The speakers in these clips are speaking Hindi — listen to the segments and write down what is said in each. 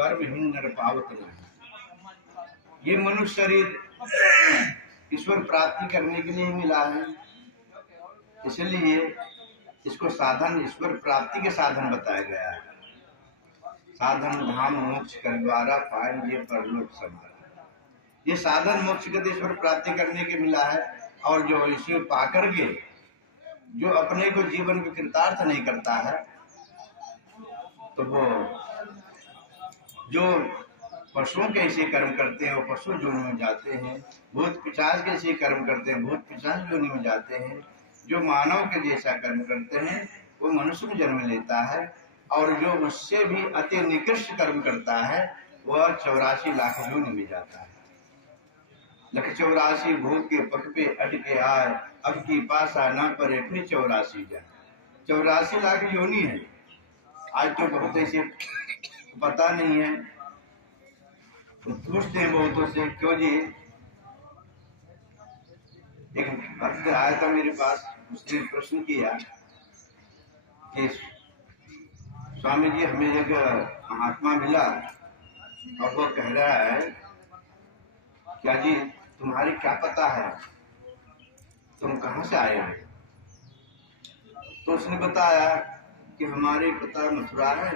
कर्महीन नर पावत नहीं। ये मनुष्य शरीर ईश्वर प्राप्ति करने के लिए मिला है, इसलिए इसको साधन, ईश्वर प्राप्ति के साधन बताया गया है। साधन धाम मोक्ष कर द्वारा पाएंगे परलोक संभाला। ये साधन मोक्ष गति ईश्वर प्राप्ति करने के मिला है। और जो इसे पाकर के जो अपने को जीवन को कृतार्थ नहीं करता है, तो वो जो पशुओं के ऐसे कर्म करते हैं वो पशु योनि में जाते हैं, भूत पिशाच के ऐसे कर्म करते हैं भूत पिशाच योनि में जाते हैं, जो मानव के जैसा कर्म करते हैं वो मनुष्य में जन्म लेता है, और जो उससे भी अति निकृष्ट कर्म करता है वह 84 लाख योनि में जाता है। लख 84 भूत के पग पे अटके आए, अब की पासा न परे फिर 84 जन। 84 लाख योनि है। आज तो बहुत ऐसे पता नहीं है, तो पूछते हैं बहुतों से, क्यों जी? एक भक्त आया था मेरे पास, उसने प्रश्न किया कि स्वामी जी हमें एक महात्मा मिला और वो कह रहा है, क्या जी तुम्हारी क्या पता है, तुम कहाँ से आए हो? तो उसने बताया कि हमारे पिता मथुरा है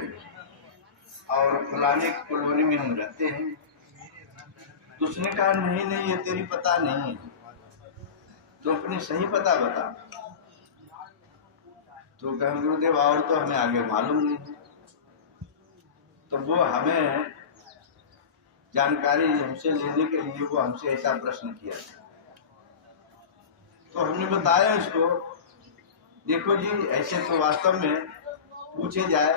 और फलाने कॉलोनी में हम रहते हैं। तो उसने कहा नहीं नहीं, ये तेरी पता नहीं है, तो अपनी सही पता बता। तो कहा गुरुदेव और तो हमें आगे मालूम नहीं है। तो वो हमें जानकारी हमसे लेने के लिए वो हमसे ऐसा प्रश्न किया था। तो हमने बताया उसको, देखो जी ऐसे तो वास्तव में पूछे जाए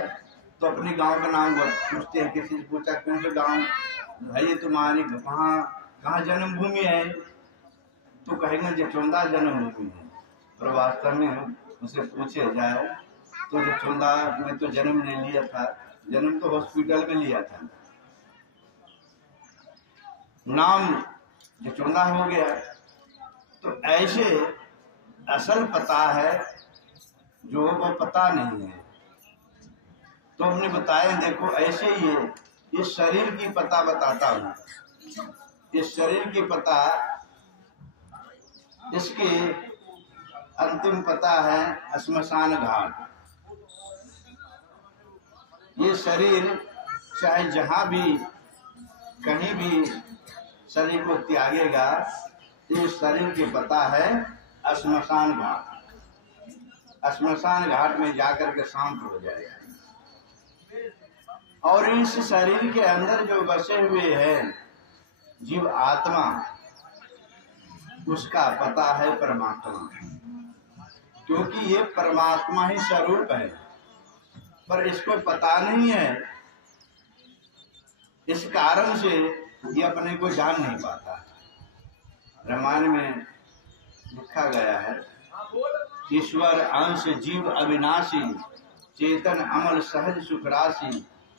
तो अपने गांव का नाम पूछते हैं। किसी से पूछा कौन सा गांव है ये तुम्हारी, कहाँ जन्मभूमि है, तो कहेंगे जचोंदा जन्मभूमि है। और वास्तव में उसे पूछे जाए तो जचोंदा में तो जन्म नहीं लिया था, जन्म तो हॉस्पिटल में लिया था, नाम जचोंदा हो गया। तो ऐसे असल पता है जो वो पता नहीं है। तो हमने बताया देखो ऐसे ही है, इस शरीर की पता बताता हूँ। इस शरीर की पता, इसकी अंतिम पता है श्मशान घाट। ये शरीर चाहे जहां भी कहीं भी शरीर को त्यागेगा, इस शरीर की पता है श्मशान घाट। श्मशान घाट में जाकर के शांत हो जाएगा। और इस शरीर के अंदर जो बसे हुए हैं जीव आत्मा, उसका पता है परमात्मा, क्योंकि ये परमात्मा ही स्वरूप है, पर इसको पता नहीं है। इस कारण से ये अपने को जान नहीं पाता। रामायण में लिखा गया है, ईश्वर अंश जीव अविनाशी, चेतन अमल सहज सुख राशि,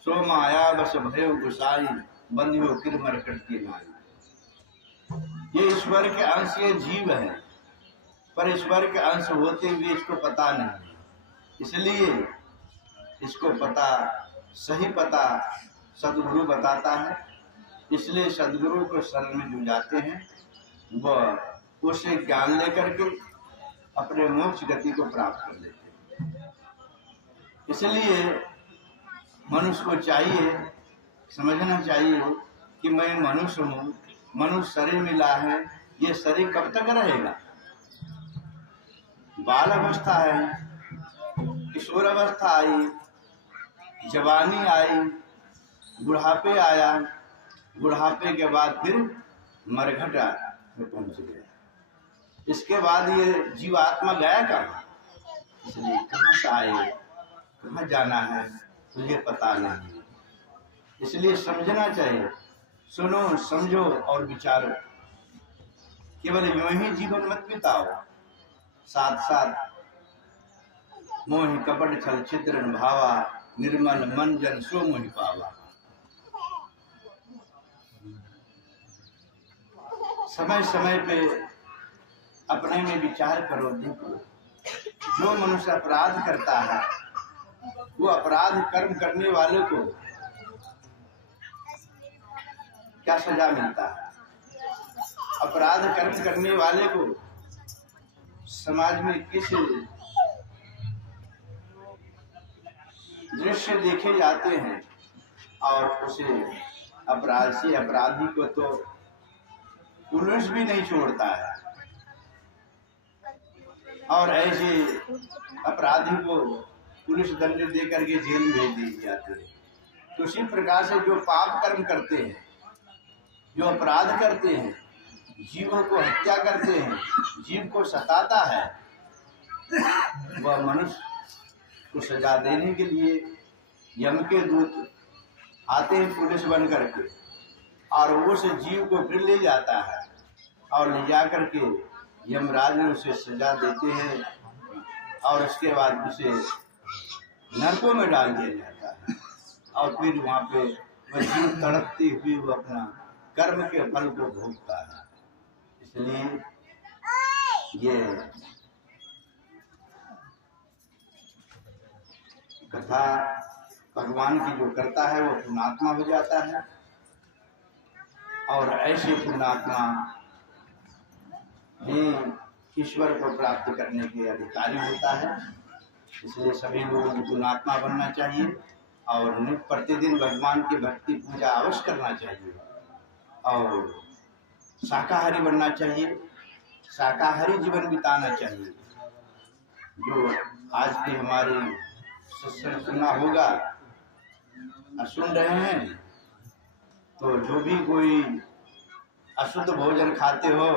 सो माया बस भयो गुसाई, बंधियो किर मरकट की नाई। ये ईश्वर के अंश, ये जीव है, पर ईश्वर के अंश होते हुए इसको पता नहीं, इसलिए इसको पता, सही पता सदगुरु बताता है। इसलिए सदगुरु को शरण में जो जाते हैं वह उसे ज्ञान लेकर के अपने मोक्ष गति को प्राप्त कर लेते हैं। इसलिए मनुष्य को चाहिए, समझना चाहिए कि मैं मनुष्य हूँ, मनुष्य शरीर मिला है, ये शरीर कब तक रहेगा? बाल अवस्था है, किशोर अवस्था आई, जवानी आई, बुढ़ापे आया, बुढ़ापे के बाद फिर मरघटा में पहुंच गया। इसके बाद ये जीवात्मा गया कहाँ? इसलिए कहाँ से आए, कहाँ जाना है तुझे पता नहीं। इसलिए समझना चाहिए, सुनो समझो और विचारो। केवल यूं ही जीवन मत बिताओ, साथ साथ मोहि कपट छल छिद्र भावा, निर्मल मन जन सो मोहि पावा। समय समय पे अपने में विचार करो। देखो जो मनुष्य अपराध करता है वो अपराध कर्म करने वाले को क्या सजा मिलता है। अपराध कर्म करने वाले को समाज में किस दृश्य देखे जाते हैं, और उसे अपराधी को तो पुलिस भी नहीं छोड़ता है, और ऐसे अपराधी को पुलिस दंड दे करके जेल में भेज दिए जाते हैं। तो उसी प्रकार से जो पाप कर्म करते हैं, जो अपराध करते हैं, जीवों को हत्या करते हैं, जीव को सताता है, वह मनुष्य को सजा देने के लिए यम के दूत आते हैं पुलिस बन करके, और वो उस जीव को फिर ले जाता है, और ले जा करके यमराज ने उसे सजा देते हैं, और उसके बाद उसे नरकों में डाल दिया जाता है, और फिर वहाँ पे वह जीव तड़पती हुई वो अपना कर्म के फल को भोगता है। इसलिए ये कथा भगवान की जो करता है वो पुण्यात्मा हो जाता है, और ऐसे पुण्यात्मा ही ईश्वर को प्राप्त करने के अधिकारी होता है। इसलिए सभी लोगों को पुण्यात्मा बनना चाहिए, और नित्य प्रतिदिन भगवान की भक्ति पूजा अवश्य करना चाहिए, और शाकाहारी बनना चाहिए, शाकाहारी जीवन बिताना चाहिए। जो आज के हमारे सत्संग सुनना होगा, सुन रहे हैं, तो जो भी कोई अशुद्ध भोजन खाते हो